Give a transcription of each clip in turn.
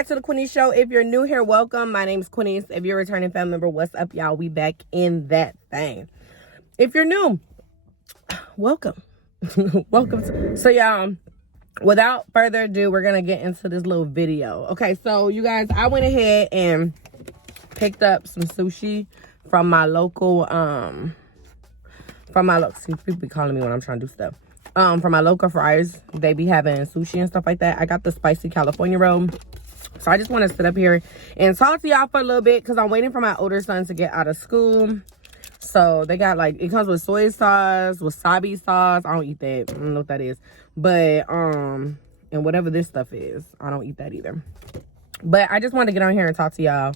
back to the Queenie Show. If you're new here, welcome. My name is Queenie. If you're a returning family member, what's up, y'all? We back in that thing. If you're new, welcome. Welcome. So, y'all, without further ado, we're going to get into this little video. Okay, so, you guys, I went ahead and picked up some sushi from my local, see, people be calling me when I'm trying to do stuff. From my local fries, they be having sushi and stuff like that. I got the spicy California roll. So I just want to sit up here and talk to y'all for a little bit because I'm waiting for my older son to get out of school. So they got like, it comes with soy sauce, wasabi sauce. I don't eat that. I don't know what that is. But, and whatever this stuff is, I don't eat that either. But I just wanted to get on here and talk to y'all.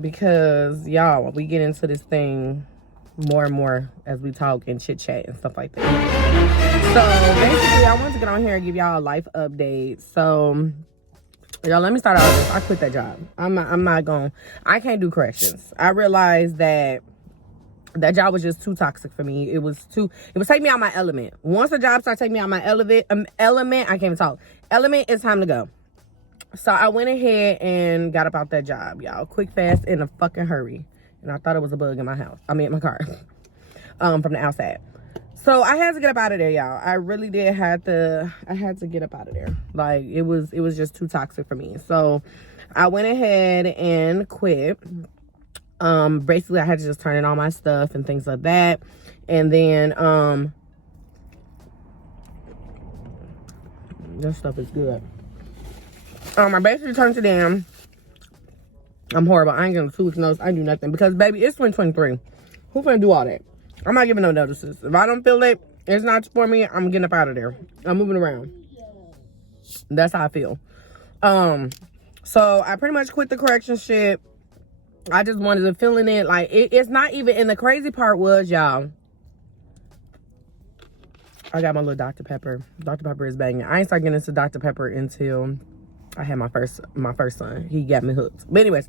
Because y'all, we get into this thing more and more as we talk and chit chat and stuff like that. So basically, I wanted to get on here and give y'all a life update. So y'all, let me start out with this. I quit that job. I can't do corrections. I realized that job was just too toxic for me. It was taking me out my element. Once a job started taking me out my element, I can't even talk. Element, it's time to go. So I went ahead and got about that job, y'all. Quick, fast, in a fucking hurry. And I thought it was a bug in my house. I mean, in my car. From the outside. So I had to get up out of there, y'all. I really did I had to get up out of there. Like, it was just too toxic for me. So I went ahead and quit. Basically I had to just turn in all my stuff and things like that. And then this stuff is good. I basically turned it in. I'm horrible. I ain't getting 2 weeks notice. I ain't do nothing. Because, baby, it's 2023. Who's gonna do all that? I'm not giving no notices. If I don't feel it, it's not for me, I'm getting up out of there. I'm moving around. That's how I feel. So I pretty much quit the correction shit. I just wanted to feel in it. Like, it's not even, and the crazy part was, y'all, I got my little Dr. Pepper. Dr. Pepper is banging. I ain't start getting into Dr. Pepper until I had my first son. He got me hooked. But anyways,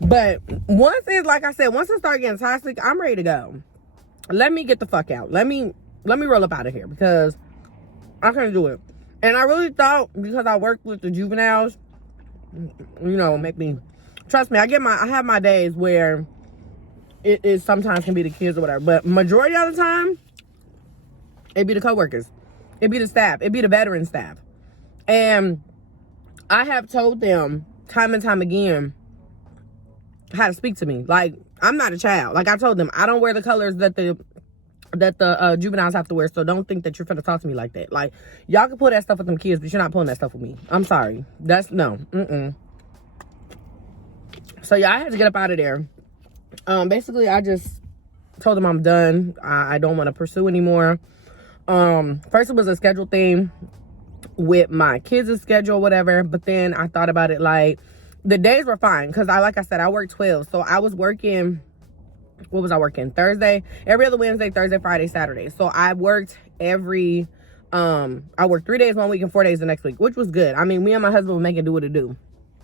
once it, like I said, once it started getting toxic, I'm ready to go. Let me get the fuck out. Let me roll up out of here because I couldn't do it. And I really thought, because I worked with the juveniles, you know, trust me, I have my days where it is sometimes can be the kids or whatever, but majority of the time, it be the coworkers, it be the staff, it be the veteran staff. And I have told them time and time again how to speak to me. Like, I'm not a child. Like I told them, I don't wear the colors that the juveniles have to wear. So don't think that you're finna talk to me like that. Like, y'all can pull that stuff with them kids, but you're not pulling that stuff with me. I'm sorry. That's no. So yeah, I had to get up out of there. Basically, I just told them I'm done. I don't want to pursue anymore. First it was a schedule thing with my kids' schedule, whatever. But then I thought about it, like, the days were fine. Because like I said, I worked 12. So I was working, what was I working? Thursday, every other Wednesday, Thursday, Friday, Saturday. So I worked I worked 3 days one week and 4 days the next week, which was good. I mean, me and my husband were making do what it do.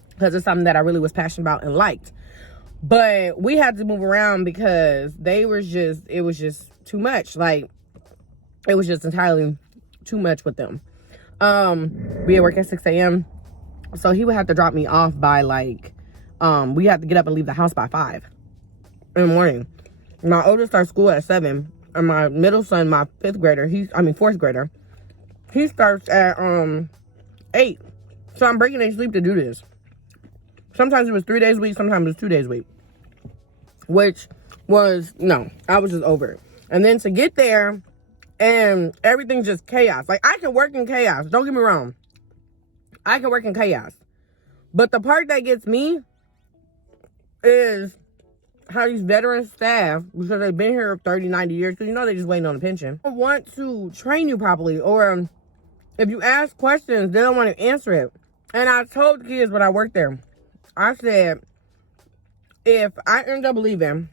Because it's something that I really was passionate about and liked. But we had to move around because it was just too much. Like, it was just entirely too much with them. We had work at 6 a.m. So he would have to drop me off by like, we had to get up and leave the house by 5 in the morning. My oldest starts school at 7. And my middle son, my fourth grader, he starts at 8. So I'm breaking their sleep to do this. Sometimes it was 3 days a week, sometimes it was 2 days a week. Which was, no, I was just over it. And then to get there, and everything's just chaos. Like, I can work in chaos. Don't get me wrong. I can work in chaos. But the part that gets me is how these veteran staff, because they've been here 30, 90 years, because you know they're just waiting on a pension, don't want to train you properly. Or if you ask questions, they don't want to answer it. And I told the kids when I worked there, I said, if I end up leaving,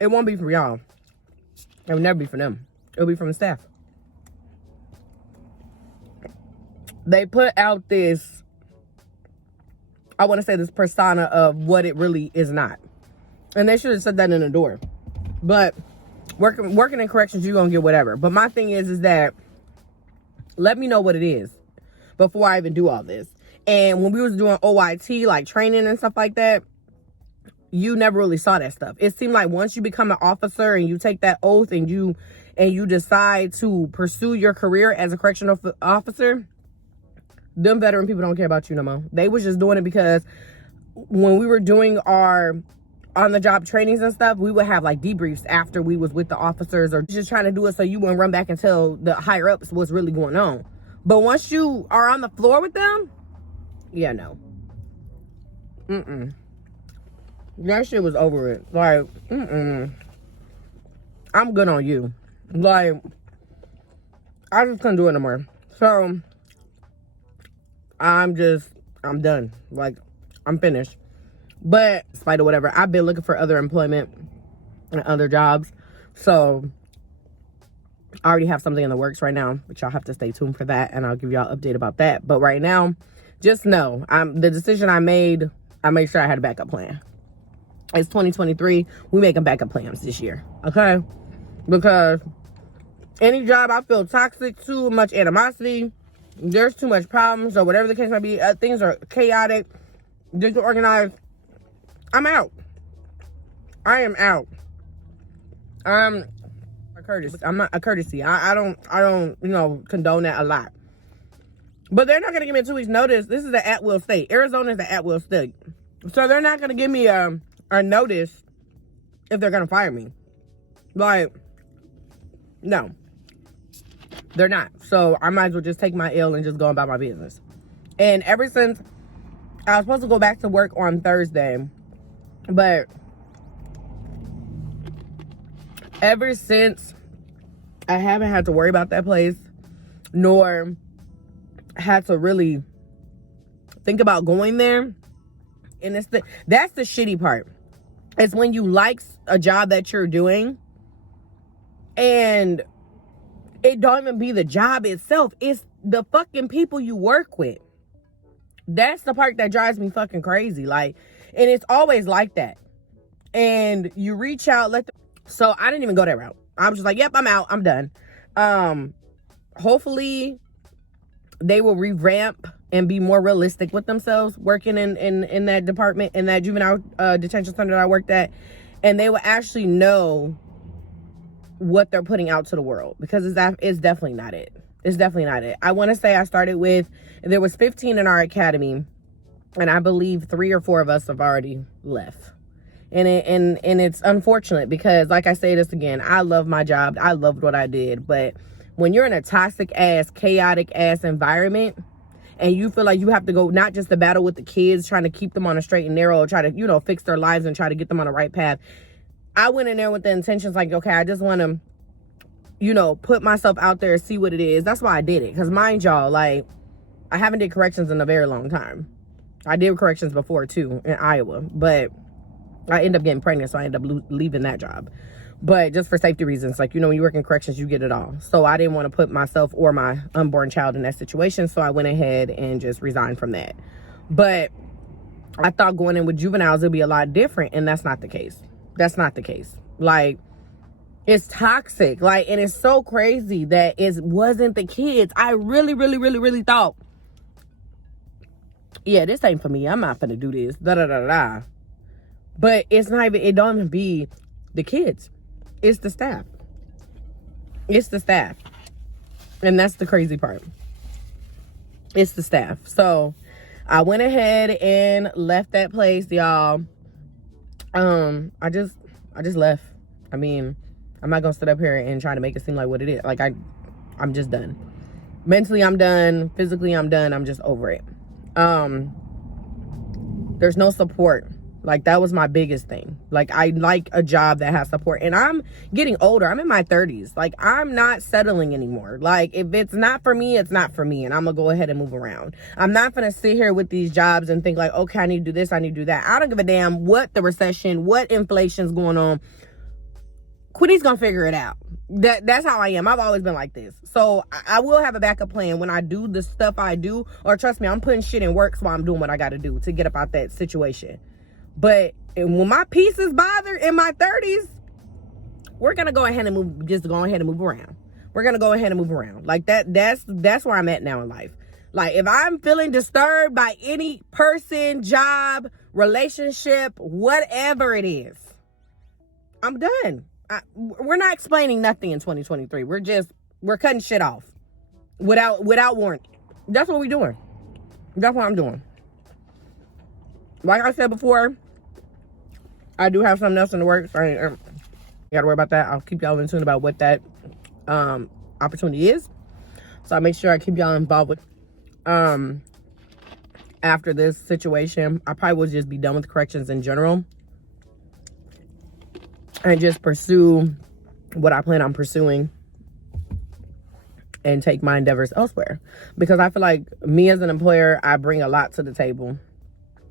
it won't be for y'all. It will never be for them. It'll be from the staff. They put out this, I want to say this persona of what it really is not. And they should have said that in the door. But working in corrections, you're going to get whatever. But my thing is that let me know what it is before I even do all this. And when we was doing OYT, like training and stuff like that, you never really saw that stuff. It seemed like once you become an officer and you take that oath and you decide to pursue your career as a correctional officer, them veteran people don't care about you no more. They was just doing it because when we were doing our on-the-job trainings and stuff, we would have like debriefs after we was with the officers, or just trying to do it so you wouldn't run back and tell the higher ups what's really going on. But once you are on the floor with them, yeah, no. That shit was over it. Like, I'm good on you. Like, I just couldn't do it no more. So, I'm done. Like, I'm finished. But, despite of whatever, I've been looking for other employment and other jobs. So, I already have something in the works right now, but y'all have to stay tuned for that, and I'll give y'all an update about that. But right now, just know, the decision I made sure I had a backup plan. It's 2023. We making backup plans this year, okay? Because any job I feel toxic, too much animosity, there's too much problems, or whatever the case might be, things are chaotic, disorganized, I'm out. I am out. I'm not a courtesy. I don't, condone that a lot. But they're not going to give me a 2 weeks notice. This is an at-will state. Arizona is an at-will state. So they're not going to give me a notice if they're going to fire me. Like, no. They're not. So I might as well just take my L and just go about my business. And ever since, I was supposed to go back to work on Thursday. But ever since, I haven't had to worry about that place, nor had to really think about going there. And that's the shitty part. It's when you like a job that you're doing and it don't even be the job itself. It's the fucking people you work with. That's the part that drives me fucking crazy. Like, and it's always like that. And you reach out, so I didn't even go that route. I was just like, yep, I'm out. I'm done. Hopefully they will revamp and be more realistic with themselves working in that department, in that juvenile detention center that I worked at. And they will actually know what they're putting out to the world, because it's definitely not it. It's definitely not it. I want to say I started with, there was 15 in our academy, and I believe 3 or 4 of us have already left. And it's unfortunate because, like I say this again, I love my job. I loved what I did. But when you're in a toxic ass, chaotic ass environment, and you feel like you have to go not just to battle with the kids, trying to keep them on a straight and narrow, try to, fix their lives and try to get them on the right path. I went in there with the intentions like, okay, I just want to, put myself out there and see what it is. That's why I did it. Because mind y'all, like, I haven't did corrections in a very long time. I did corrections before too in Iowa, but I ended up getting pregnant, so I ended up leaving that job. But just for safety reasons, like, when you work in corrections, you get it all. So I didn't want to put myself or my unborn child in that situation, so I went ahead and just resigned from that. But I thought going in with juveniles, it'd be a lot different, and that's not the case. That's not the case. Like, it's toxic. Like, and it's so crazy that it wasn't the kids. I really, really, really, really thought, yeah, this ain't for me. I'm not finna do this. Da-da-da-da. But it's not even, it don't even be the kids. It's the staff. It's the staff. And that's the crazy part. It's the staff. So I went ahead and left that place, y'all. I just left. I mean, I'm not gonna sit up here and try to make it seem like what it is. Like, I'm just done. Mentally, I'm done. Physically, I'm done. I'm just over it. There's no support. Like, that was my biggest thing. Like, I like a job that has support. And I'm getting older. I'm in my 30s. Like, I'm not settling anymore. Like, if it's not for me, it's not for me. And I'm going to go ahead and move around. I'm not going to sit here with these jobs and think like, okay, I need to do this, I need to do that. I don't give a damn what the recession, what inflation's going on. Quinny's going to figure it out. That's how I am. I've always been like this. So I will have a backup plan when I do the stuff I do. Or trust me, I'm putting shit in work while I'm doing what I got to do to get up out that situation. But when my peace is bothered in my 30s, we're going to go ahead and move around. We're going to go ahead and move around. Like, that's where I'm at now in life. Like, if I'm feeling disturbed by any person, job, relationship, whatever it is, I'm done. We're not explaining nothing in 2023. We're cutting shit off without warrant. That's what we're doing. That's what I'm doing. Like I said before, I do have something else in the works. I ain't gotta worry about that. I'll keep y'all in tune about what that opportunity is. So I'll make sure I keep y'all involved with after this situation. I probably will just be done with corrections in general and just pursue what I plan on pursuing and take my endeavors elsewhere. Because I feel like me as an employer, I bring a lot to the table,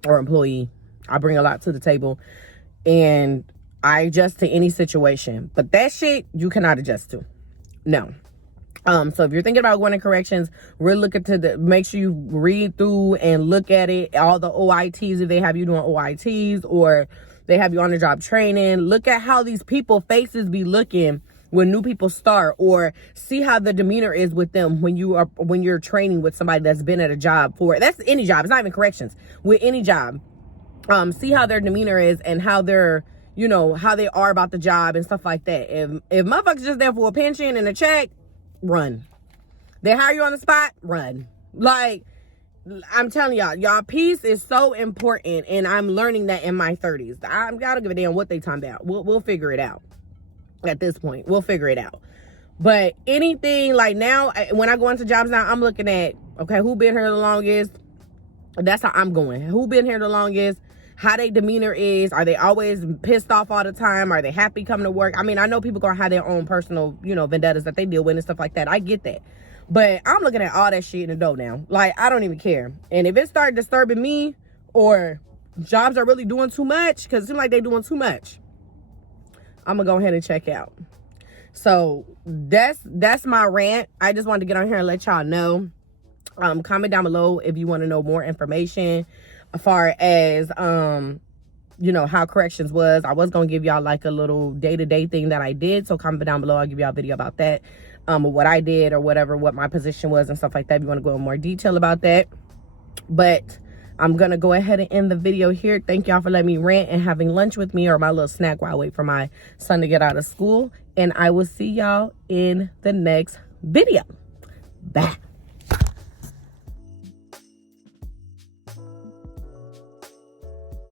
or employee, I bring a lot to the table, and I adjust to any situation. But that shit, you cannot adjust to. No. So if you're thinking about going to corrections, really look at make sure you read through and look at it, all the OITs, if they have you doing OITs or they have you on the job training. Look at how these people faces be looking when new people start, or see how the demeanor is with them when you're training with somebody that's been at a job that's any job. It's not even corrections, with any job. See how their demeanor is and how they're, how they are about the job and stuff like that. If motherfuckers just there for a pension and a check, run. They hire you on the spot, run. Like, I'm telling y'all peace is so important, and I'm learning that in my 30s. I don't give a damn what they talking about. We'll figure it out. At this point, we'll figure it out. But anything like now, when I go into jobs now, I'm looking at, okay, who been here the longest? That's how I'm going. Who been here the longest? How their demeanor is. Are they always pissed off all the time? Are they happy coming to work? I mean, I know people gonna have their own personal, vendettas that they deal with and stuff like that. I get that. But I'm looking at all that shit in the dough now. Like, I don't even care. And if it started disturbing me, or jobs are really doing too much, because it seems like they're doing too much, I'm gonna go ahead and check out. So that's my rant. I just wanted to get on here and let y'all know. Comment down below if you want to know more information as far as how corrections was. I was gonna give y'all like a little day-to-day thing that I did. So comment down below. I'll give y'all a video about that. What I did or whatever, what my position was and stuff like that. If you want to go in more detail about that. But I'm gonna go ahead and end the video here. Thank y'all for letting me rant and having lunch with me, or my little snack while I wait for my son to get out of school. And I will see y'all in the next video. Bye.